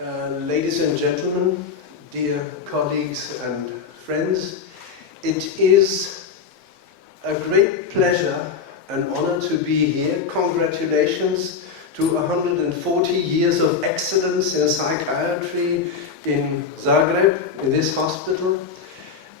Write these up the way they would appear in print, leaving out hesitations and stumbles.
Ladies and gentlemen, dear colleagues and friends, it is a great pleasure and honor to be here. Congratulations to 140 years of excellence in psychiatry in Zagreb, in this hospital.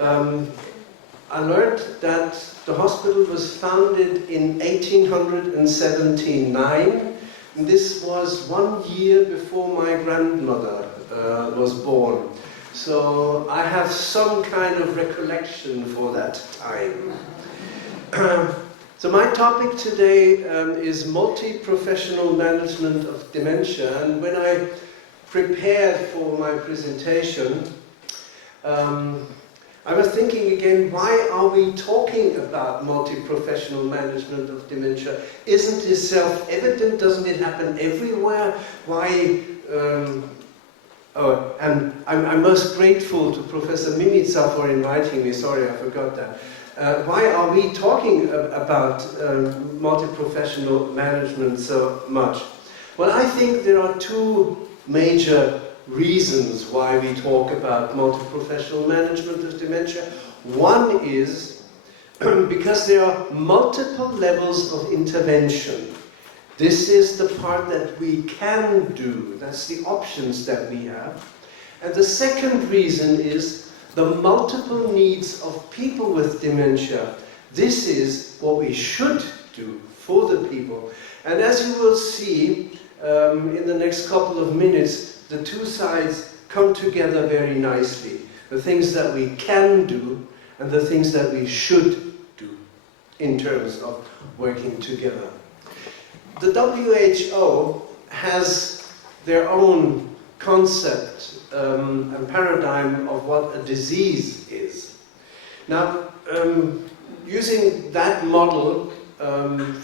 I learned that the hospital was founded in 1879. And this was 1 year before my grandmother was born. So I have some kind of recollection for that time. So my topic today is multi-professional management of dementia. And when I prepared for my presentation, I was thinking again, why are we talking about multi-professional management of dementia? Isn't this self-evident? Doesn't it happen everywhere? Why? And I'm most grateful to Professor Mimica for inviting me. Sorry, I forgot that. Why are we talking about multi-professional management so much? Well, I think there are two major reasons why we talk about multi-professional management of dementia. One is because there are multiple levels of intervention. This is the part that we can do. That's the options that we have. And the second reason is the multiple needs of people with dementia. This is what we should do for the people. And as you will see in the next couple of minutes, the two sides come together very nicely. The things that we can do and the things that we should do in terms of working together. The WHO has their own concept and paradigm of what a disease is. Now, using that model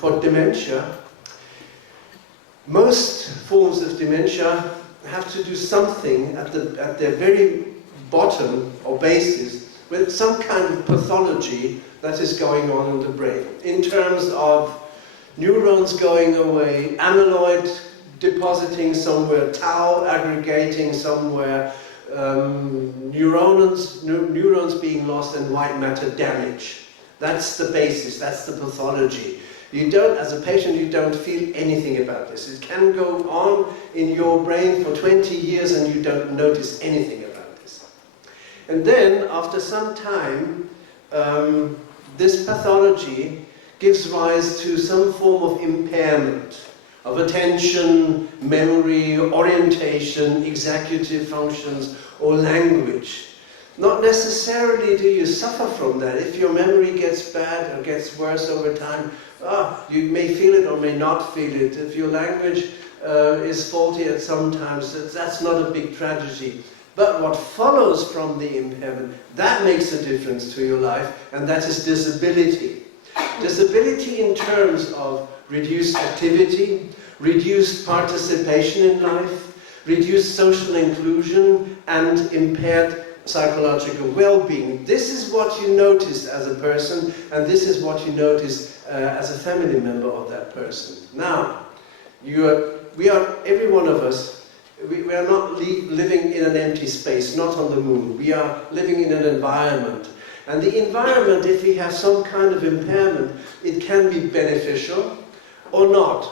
for dementia, most forms of dementia have to do something at their very bottom or basis with some kind of pathology that is going on in the brain in terms of neurons going away, amyloid depositing somewhere, tau aggregating somewhere, neurons being lost, and white matter damage. That's the basis, that's the pathology. You don't, as a patient, you don't feel anything about this. It can go on in your brain for 20 years and you don't notice anything about this. And then, after some time, this pathology gives rise to some form of impairment of attention, memory, orientation, executive functions, or language. Not necessarily do you suffer from that. If your memory gets bad or gets worse over time, you may feel it or may not feel it. If your language is faulty at some times, that's not a big tragedy. But what follows from the impairment, that makes a difference to your life, and that is disability. Disability in terms of reduced activity, reduced participation in life, reduced social inclusion, and impaired psychological well-being. This is what you notice as a person, and this is what you notice as a family member of that person. Now, every one of us, we are not living in an empty space, not on the moon. We are living in an environment. And the environment, if we have some kind of impairment, it can be beneficial or not.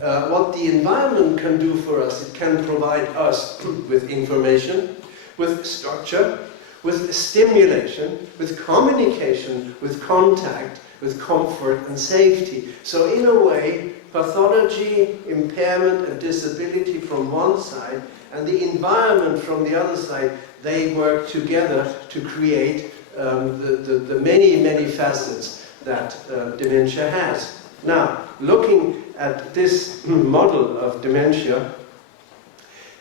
What the environment can do for us, it can provide us with information, with structure, with stimulation, with communication, with contact, with comfort and safety. So in a way, pathology, impairment and disability from one side and the environment from the other side, they work together to create the many, many facets that dementia has. Now, looking at this model of dementia,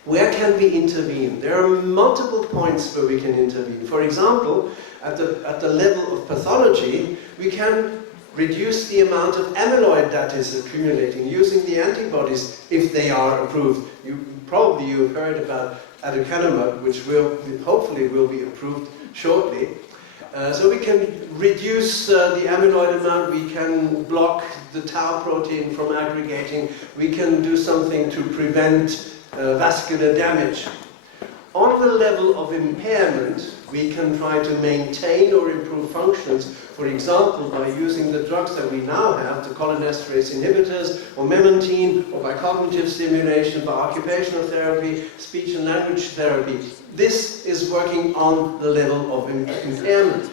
where can we intervene? There are multiple points where we can intervene. For example, at the level of pathology, we can reduce the amount of amyloid that is accumulating using the antibodies if they are approved. You've heard about aducanumab, which hopefully will be approved shortly. So we can reduce the amyloid amount, we can block the tau protein from aggregating, we can do something to prevent vascular damage. On the level of impairment, we can try to maintain or improve functions, for example, by using the drugs that we now have, the cholinesterase inhibitors, or memantine, or by cognitive stimulation, by occupational therapy, speech and language therapy. This is working on the level of impairment.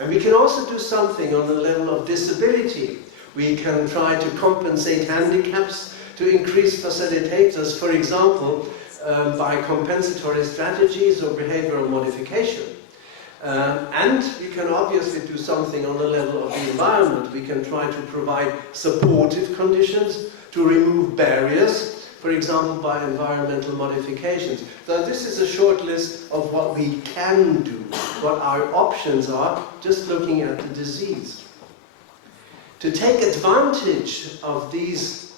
And we can also do something on the level of disability. We can try to compensate handicaps, to increase facilitators, for example, by compensatory strategies or behavioral modification. And we can obviously do something on the level of the environment. We can try to provide supportive conditions, to remove barriers, for example, by environmental modifications. So this is a short list of what we can do, what our options are, just looking at the disease. To take advantage of these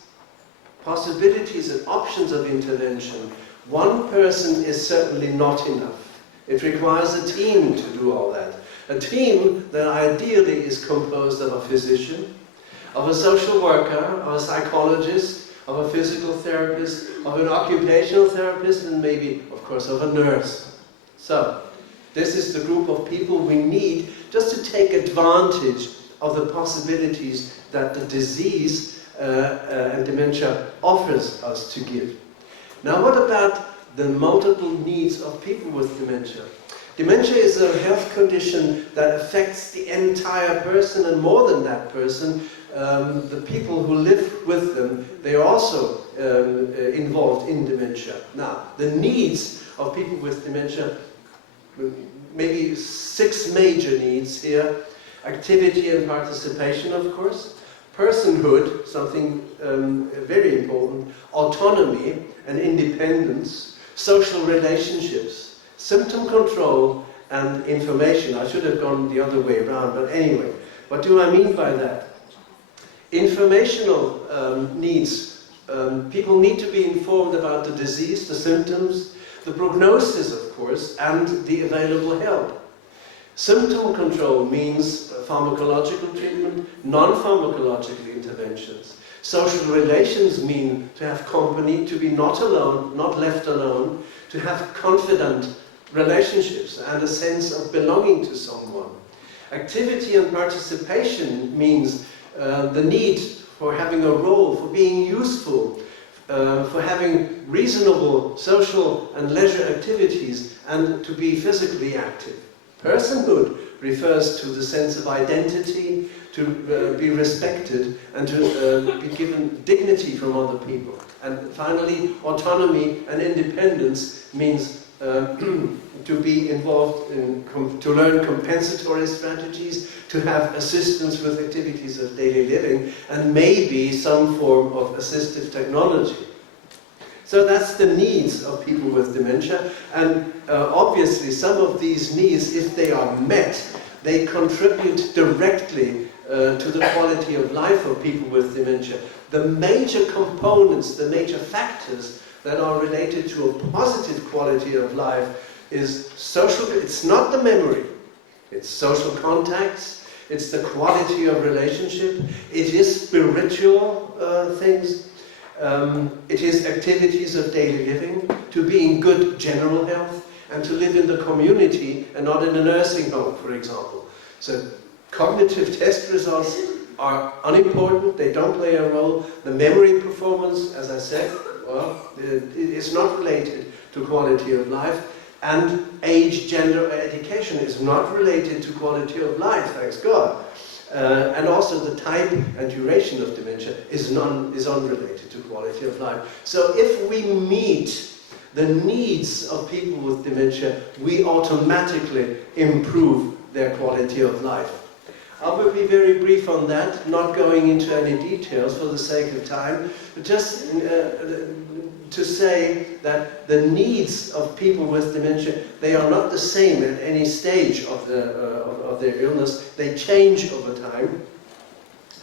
possibilities and options of intervention, one person is certainly not enough. It requires a team to do all that. A team that ideally is composed of a physician, of a social worker, of a psychologist, of a physical therapist, of an occupational therapist, and maybe, of course, of a nurse. So, this is the group of people we need just to take advantage of the possibilities that the disease and dementia offers us to give. Now, what about the multiple needs of people with dementia? Dementia is a health condition that affects the entire person, and more than that person, the people who live with them, they are also involved in dementia. Now, the needs of people with dementia, maybe 6 major needs here. Activity and participation, of course. Personhood, something very important. Autonomy and independence. Social relationships. Symptom control and information. I should have gone the other way around, but anyway. What do I mean by that? Informational needs. People need to be informed about the disease, the symptoms, the prognosis, of course, and the available help. Symptom control means pharmacological treatment, non-pharmacological interventions. Social relations mean to have company, to be not alone, not left alone, to have confident relationships and a sense of belonging to someone. Activity and participation means the need for having a role, for being useful, for having reasonable social and leisure activities, and to be physically active. Personhood refers to the sense of identity, to be respected, and to be given dignity from other people. And finally, autonomy and independence means to be involved in, to learn compensatory strategies, to have assistance with activities of daily living, and maybe some form of assistive technology. So that's the needs of people with dementia, and obviously some of these needs, if they are met, they contribute directly to the quality of life of people with dementia. The major components, the major factors that are related to a positive quality of life is social. It's not the memory, it's social contacts, it's the quality of relationship, it is spiritual things, it is activities of daily living, to be in good general health, and to live in the community and not in a nursing home, for example. So cognitive test results are unimportant, they don't play a role. The memory performance, as I said, well, it's not related to quality of life. And age, gender, education is not related to quality of life, thanks God. And also the type and duration of dementia is unrelated to quality of life. So if we meet the needs of people with dementia, we automatically improve their quality of life. I will be very brief on that, not going into any details for the sake of time, but just to say that the needs of people with dementia, they are not the same at any stage of their illness. They change over time.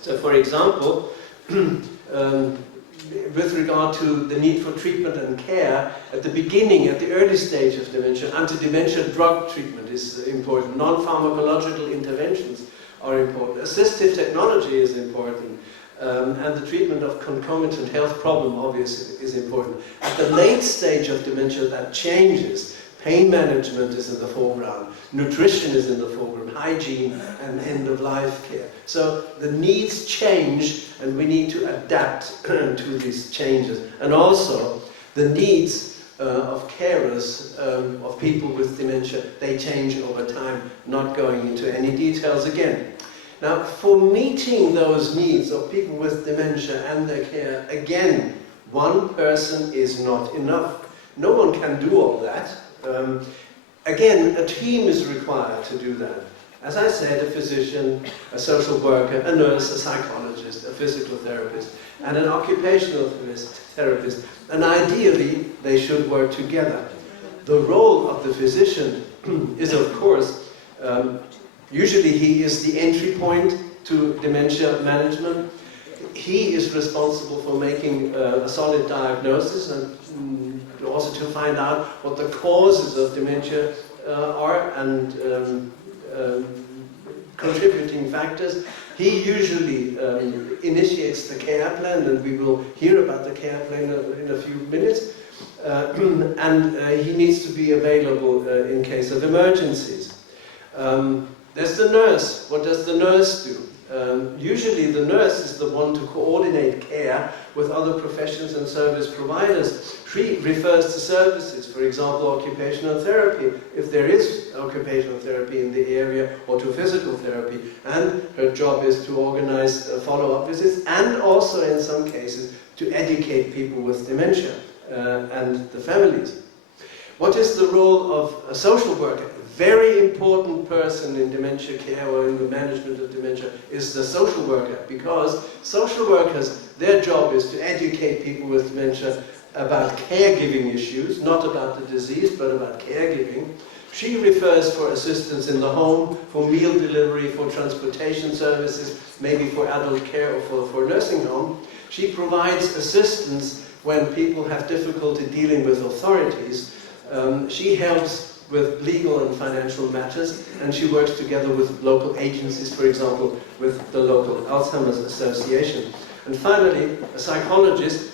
So, for example, with regard to the need for treatment and care, at the beginning, at the early stage of dementia, anti-dementia drug treatment is important. Non-pharmacological interventions are important. Assistive technology is important. and the treatment of concomitant health problem obviously is important. At the late stage of dementia, that changes. Pain management is in the foreground, nutrition is in the foreground, hygiene and end-of-life care. So the needs change, and we need to adapt to these changes. And also, the needs of carers, of people with dementia, they change over time, not going into any details again. Now, for meeting those needs of people with dementia and their care, again, one person is not enough. No one can do all that. Again, a team is required to do that. As I said, a physician, a social worker, a nurse, a psychologist, a physical therapist, and an occupational therapist. And ideally, they should work together. The role of the physician is, of course, usually he is the entry point to dementia management. He is responsible for making a solid diagnosis and also to find out what the causes of dementia are and contributing factors. He usually initiates the care plan, and we will hear about the care plan in a few minutes. And he needs to be available in case of emergencies. There's the nurse. What does the nurse do? Usually the nurse is the one to coordinate care with other professions and service providers. She refers to services, for example, occupational therapy, if there is occupational therapy in the area, or to physical therapy. And her job is to organize follow-up visits, and also in some cases to educate people with dementia and the families. What is the role of a social worker? Very important person in dementia care or in the management of dementia is the social worker, because social workers, their job is to educate people with dementia about caregiving issues, not about the disease, but about caregiving. She refers for assistance in the home, for meal delivery, for transportation services, maybe for adult care or for nursing home. She provides assistance when people have difficulty dealing with authorities. She helps with legal and financial matters, and she works together with local agencies, for example, with the local Alzheimer's Association. And finally, a psychologist,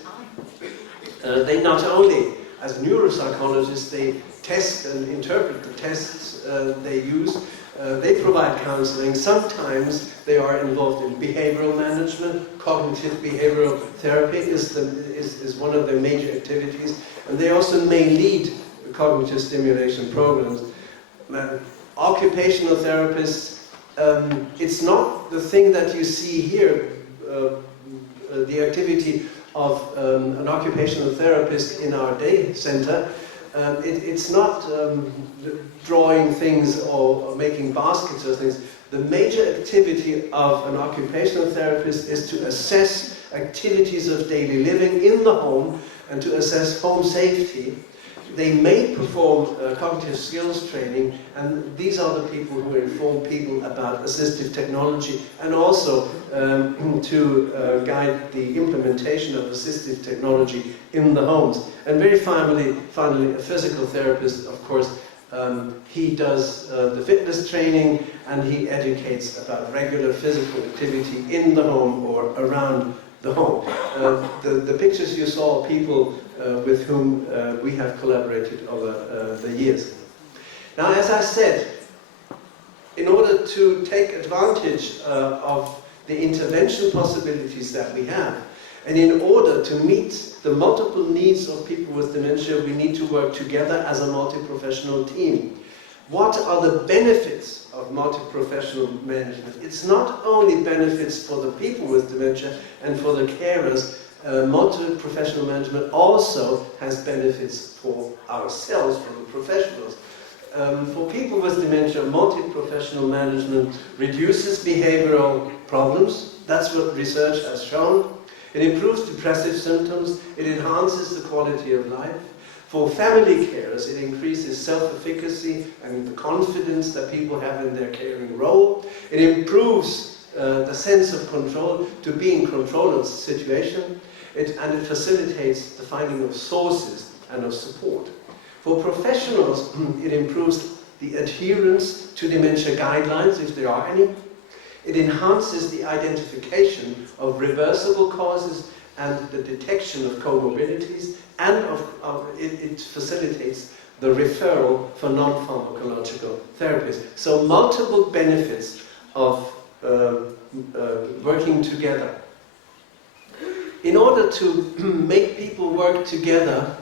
they not only, as neuropsychologists, they test and interpret the tests they use, they provide counseling. Sometimes they are involved in behavioral management. Cognitive behavioral therapy is one of their major activities, and they also may lead cognitive stimulation programs. Occupational therapists, it's not the thing that you see here, the activity of an occupational therapist in our day center. It's not drawing things or making baskets or things. The major activity of an occupational therapist is to assess activities of daily living in the home and to assess home safety. They may perform cognitive skills training, and these are the people who inform people about assistive technology and also to guide the implementation of assistive technology in the homes. And very finally, a physical therapist, of course, he does the fitness training, and he educates about regular physical activity in the home or around the home. The pictures you saw, people with whom we have collaborated over the years. Now, as I said, in order to take advantage of the intervention possibilities that we have, and in order to meet the multiple needs of people with dementia, we need to work together as a multi-professional team. What are the benefits of multi-professional management? It's not only benefits for the people with dementia and for the carers. Multi-professional management also has benefits for ourselves, for the professionals. For people with dementia, multi-professional management reduces behavioral problems. That's what research has shown. It improves depressive symptoms. It enhances the quality of life. For family carers, it increases self-efficacy and the confidence that people have in their caring role. It improves the sense of control, to be in control of the situation. And it facilitates the finding of sources and of support. For professionals, it improves the adherence to dementia guidelines, if there are any. It enhances the identification of reversible causes and the detection of comorbidities, and it facilitates the referral for non-pharmacological therapies. So multiple benefits of working together. In order to make people work together,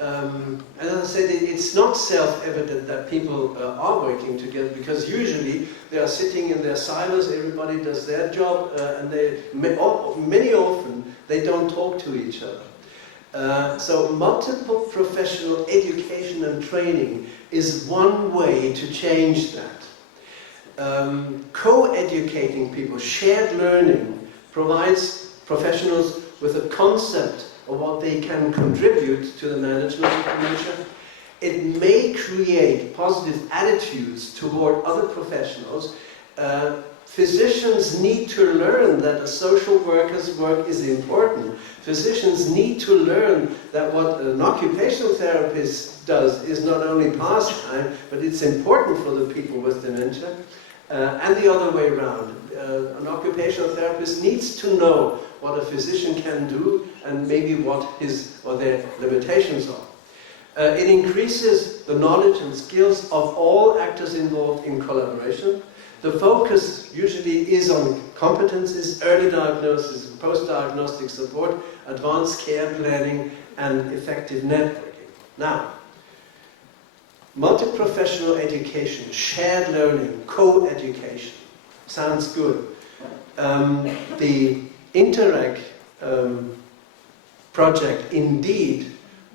as I said, it's not self-evident that people are working together, because usually they are sitting in their silos, everybody does their job, and many often they don't talk to each other. So multiple professional education and training is one way to change that. Co-educating people, shared learning, provides professionals with a concept of what they can contribute to the management of dementia. It may create positive attitudes toward other professionals. Physicians need to learn that a social worker's work is important. Physicians need to learn that what an occupational therapist does is not only pastime, but it's important for the people with dementia. And the other way around. An occupational therapist needs to know what a physician can do and maybe what his or their limitations are. It increases the knowledge and skills of all actors involved in collaboration. The focus usually is on competencies, early diagnosis, post-diagnostic support, advanced care planning, and effective networking. Now, multiprofessional education, shared learning, co-education. Sounds good. The Interreg project, indeed,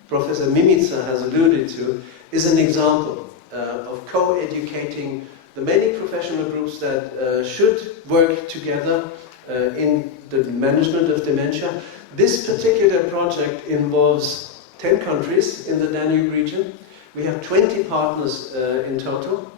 Professor Mimica has alluded to, is an example of co-educating the many professional groups that should work together in the management of dementia. This particular project involves 10 countries in the Danube region. We have 20 partners in total,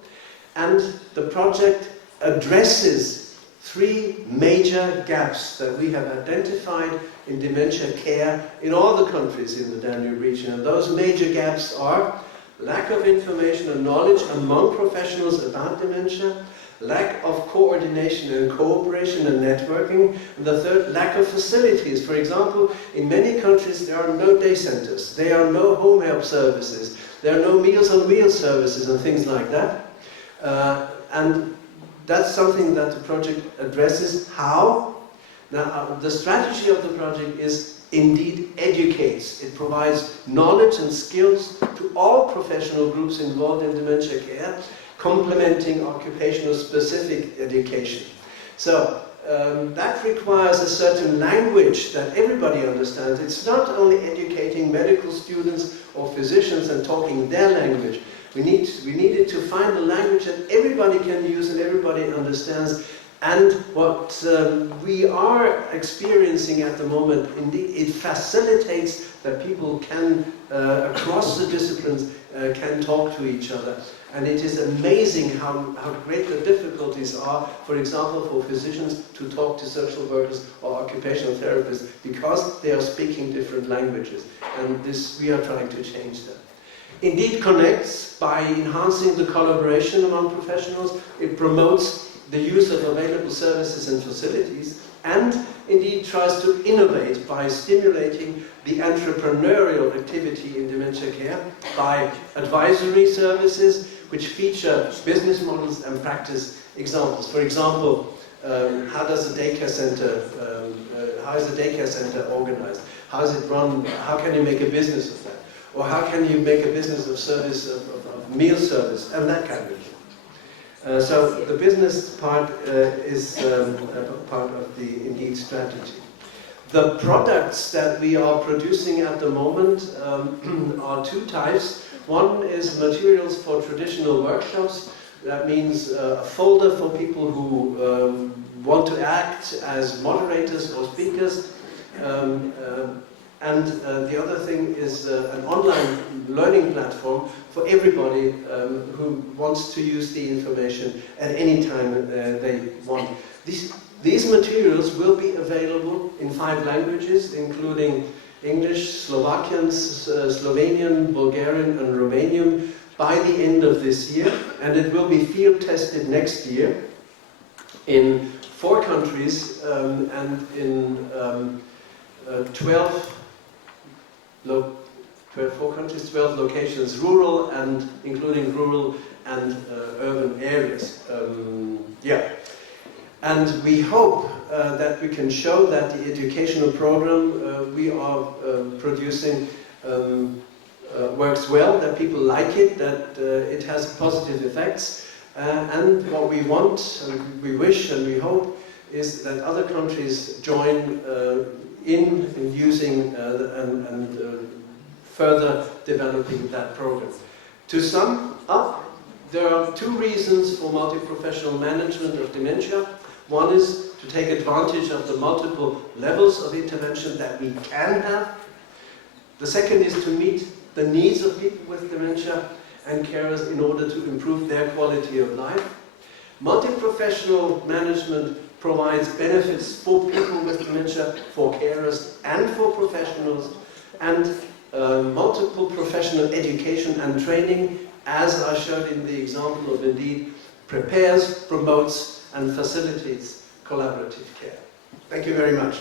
and the project addresses 3 major gaps that we have identified in dementia care in all the countries in the Danube region. And those major gaps are lack of information and knowledge among professionals about dementia, lack of coordination and cooperation and networking, and the third, lack of facilities. For example, in many countries there are no day centers, there are no home help services, there are no Meals on Wheels services and things like that. And that's something that the project addresses. How? Now, the strategy of the project is indeed educates. It provides knowledge and skills to all professional groups involved in dementia care, complementing occupational specific education. So that requires a certain language that everybody understands. It's not only educating medical students or physicians and talking their language. We needed to find a language that everybody can use and everybody understands. And what we are experiencing at the moment, indeed, it facilitates that people can, across the disciplines, can talk to each other. And it is amazing how great the difficulties are, for example, for physicians to talk to social workers or occupational therapists, because they are speaking different languages. And this, we are trying to change that. Indeed connects by enhancing the collaboration among professionals. It promotes the use of available services and facilities, and indeed tries to innovate by stimulating the entrepreneurial activity in dementia care by advisory services which feature business models and practice examples. For example, how is the daycare center organized? How is it run? How can you make a business of that? Or how can you make a business of service, of meal service, and that kind of thing. So the business part is part of the Indeed strategy. The products that we are producing at the moment are 2 types. One is materials for traditional workshops. That means a folder for people who want to act as moderators or speakers. And the other thing is an online learning platform for everybody who wants to use the information at any time they want. These materials will be available in 5 languages, including English, Slovakian, Slovenian, Bulgarian, and Romanian by the end of this year, and it will be field tested next year. in 4 countries and in 12 locations, rural and including rural and urban areas. And we hope that we can show that the educational program we are producing works well, that people like it, that it has positive effects. And what we want, and we wish and we hope, is that other countries join in using and further developing that program. To sum up, there are 2 reasons for multi-professional management of dementia. One is to take advantage of the multiple levels of intervention that we can have. The second is to meet the needs of people with dementia and carers in order to improve their quality of life. Multi-professional management provides benefits for people with dementia, for carers and for professionals, and multiple professional education and training, as I showed in the example of Indeed, prepares, promotes and facilitates collaborative care. Thank you very much.